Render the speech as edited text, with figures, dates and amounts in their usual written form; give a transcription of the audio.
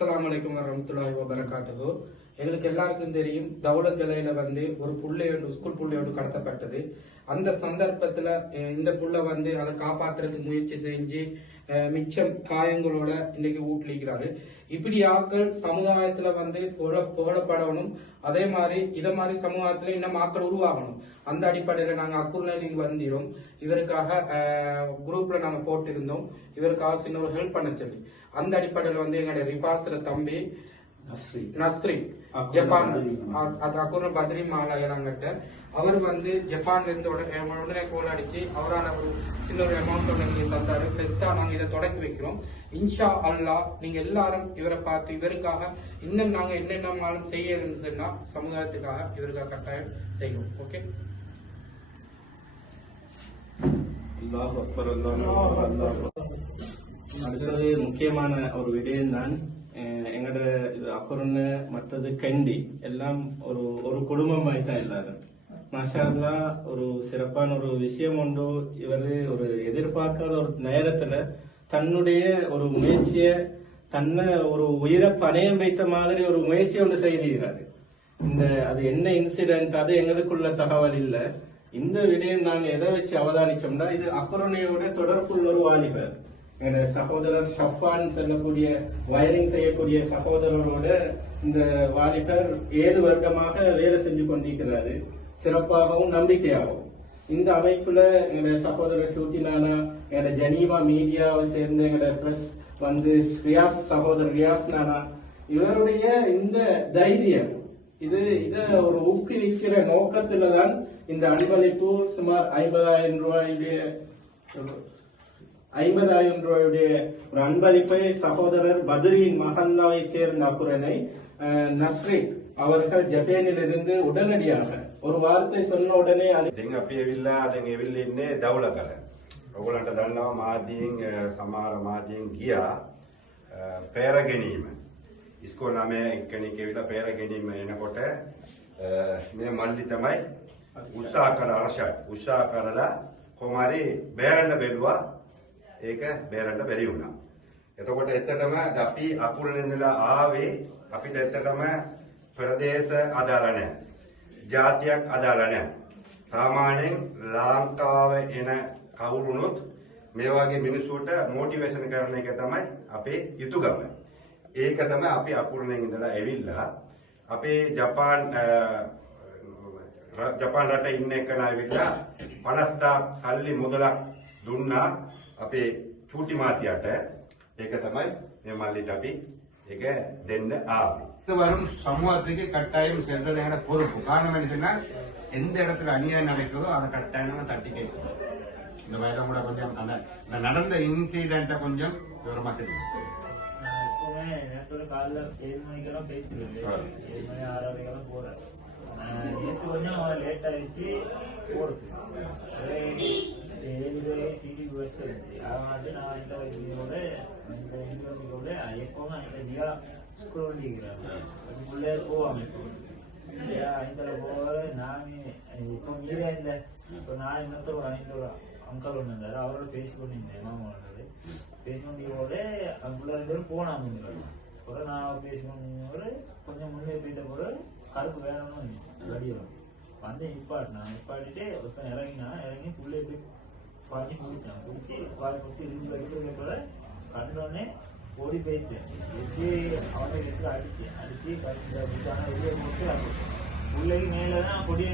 அஸ்ஸலாமு அலைக்கும் வரஹ்மத்துல்லாஹி வபரகாத்துஹு. எங்களுக்கு எல்லாருக்கும் தெரியும், தௌலத் இலையில ஒரு புள்ளையோடு ஸ்கூல் புள்ளையோடு கடத்தப்பட்டது. அந்த சந்தர்ப்பத்துல இந்த புள்ள அதை காப்பாத்துறதுக்கு முயற்சி செஞ்சு மிச்சம் காயங்களோட இன்னைக்கு ஊட்டிக்கிறாரு. இப்படி ஆக்கள் சமுதாயத்துல புகழப்படணும். அதே மாதிரி இத மாதிரி சமுதாயத்துல இன்னும் ஆக்கள் உருவாகணும். அந்த அடிப்படையில நாங்க அக்குர்நலிங் வந்திரோம். இவருக்காக குரூப்ல நாங்க போட்டிருந்தோம். இவருக்காக சின்ன ஒரு ஹெல்ப் பண்ண சொல்லி அந்த அடிப்படையில எங்களுடைய ரிபாஸ்ல தம்பி நஸ்ரி ஜப்பான் அக்குர்ன பத்ரி மாலாயராங்கிட்ட அவர் ஜப்பான்ல இருந்து உடனே கோல் அடிச்சு அவரான ஒரு சின்ன ஒரு அமௌண்ட் எங்களுக்கு தந்தாரு. பெஸ்டா நாங்க இதை தொடக்கி வைக்கிறோம். இன்ஷா அல்லாஹ் நீங்க எல்லாரும் இவரை பார்த்து இவருக்காக இன்னும் நாங்க என்னென்ன செய்ய இருந்துச்சுன்னா சமுதாயத்துக்காக இவருக்காக கட்டாயம் செய்வோம். ஓகே, அடுத்தது முக்கியமான ஒரு விடயம் தான் எங்கட அக்குரன்னு மற்றது கண்டி எல்லாம் ஒரு ஒரு குடும்பமாய் தான் எல்லாரும். மாஷா அல்லாஹ் ஒரு சிறப்பான ஒரு விஷயம் உண்டு. இவரு ஒரு எதிர்பார்க்காத ஒரு நேரத்துல தன்னுடைய ஒரு முயற்சிய தன்னை ஒரு உயிரை பணயம் வைத்த மாதிரி ஒரு முயற்சி ஒன்று செய்திருக்கிறாரு. அது என்ன இன்சிடென்ட் அது எங்களுக்குள்ள தகவல் இல்ல. இந்த விடயம் நாங்க எதை வச்சு அவதானிச்சோம்னா, இது அக்குரணையோட தொடர்புள்ள ஒரு வாலிபர் எங்க சகோதரர் ஷஃபான் செல்லக்கூடிய வயரிங் செய்யக்கூடிய சகோதரரோட இந்த வாலிபர் 7 வருடமாக வேலை செஞ்சு கொண்டிருக்கிறாரு, சிறப்பாகவும் நம்பிக்கையாகவும். இந்த அமைப்புல எங்க சகோதரர் ஷூட்டினானா எங்க ஜெனீவா மீடியாவை சேர்ந்த எங்க பிரஸ் ரியாஸ் சகோதரர் ரியாஸ் நானா இவருடைய இந்த தைரியம் இத ஒரு ஊக்குவிக்கிற நோக்கத்துலதான் இந்த அன்பளிப்பு சுமார் 50,000 ரூபாயுடைய ஒரு அன்பளிப்பை சகோதரர் பத்ரியின் மஹல்லாவை சேர்ந்த அக்குரனை நஸ்ரி அவர்கள் ஜப்பானில் இருந்து உடனடியாக ஒரு வார்த்தை சொன்ன உடனே ඔගලන්ට දන්නවා මාධ්‍යයෙන් සමහර මාධ්‍යයෙන් ගියා පෙර ගැනීම ඉස්කෝල 9 එක්කෙනෙක් ඇවිල්ලා පෙර ගැනීම එනකොට මේ මල්ලි තමයි උත්සාහ කරලා කොහොමරි බේරන්න බැලුවා. ඒක බේරන්න බැරි වුණා. එතකොට එතනම අපි අකුරෙන් ඉඳලා ආවේ අපිට එතනම ප්‍රදේශ අදාළ නැහැ, ජාතියක් අදාළ නැහැ. සාමාන්‍යයෙන් ලාංකාවේ එන කවුරුනොත් මේ වගේ මිනිස්සුන්ට මොටිවේෂන් කරන එක තමයි අපේ යුතුයකම. ඒක තමයි අපි අකුරණෙන් ඉඳලා ඇවිල්ලා අපේ ජපාන් රටේ ඉන්න එකන ඇවිල්ලා 50,000 සල්ලි මුදලක් දුන්නා අපේ චූටි මාතියට. ඒක තමයි මේ මල්ලිට අපි ඒක දෙන්න ආවේ. வரும் சமூகத்துக்கு கட்டாயம் சென்றது என பொறுப்பு. காரணம் என்ன சொன்னா, எந்த இடத்துல அநியாயம் நடக்குதோ அதை கட்டாயமா தட்டி கேட்கணும். இந்த வயதை கூட கொஞ்சம் அந்த நடந்த இன்சிடென்ட்டை கொஞ்சம் விவரமா தெரியும். நேற்று காலைல 7 மணிக்கெல்லாம் பேசிடுவேன், 7 மணி 6:30 போறேன். நேற்று கொஞ்சம் லேட் ஆயிடுச்சு போறது. சிடி பஸ் வந்துச்சு. அதனால நான் இந்த வண்டியோட எப்பவும் அந்த தியா ஸ்கூல் வண்டிக்கிறாங்க, அதுக்குள்ளே போவாங்க. ஐந்தரை போக நானே இப்போ மீறா இல்லை. இப்போ நான் இன்னொருத்தர் 5 அங்கல் ஒன்று இருந்தாரு, அவரோட பேசிக்கொண்டிருந்தேன். மாமாவோட பேசிக்கொண்டியோட அதுக்குள்ள 2 பேரும் போனாங்க. கூட நான் பேசிக்கொண்டியோட கொஞ்சம் முன்னே போய்த்த கூட கருப்பு வேணும்னு வடிவம் நிப்பாட்டிட்டு ஒருத்தன் இறங்கி புள்ளே போய் பாடி பிடிச்சான். பிடிச்சி பால் கொடுத்து இருந்து வைக்கிறத கூட கண்டோடனே ஓடி போயிட்டேன். எப்படி அவனை விசில் அடிச்சு வெளியே போட்டு பிள்ளைக்கு மேலதான் கொடிய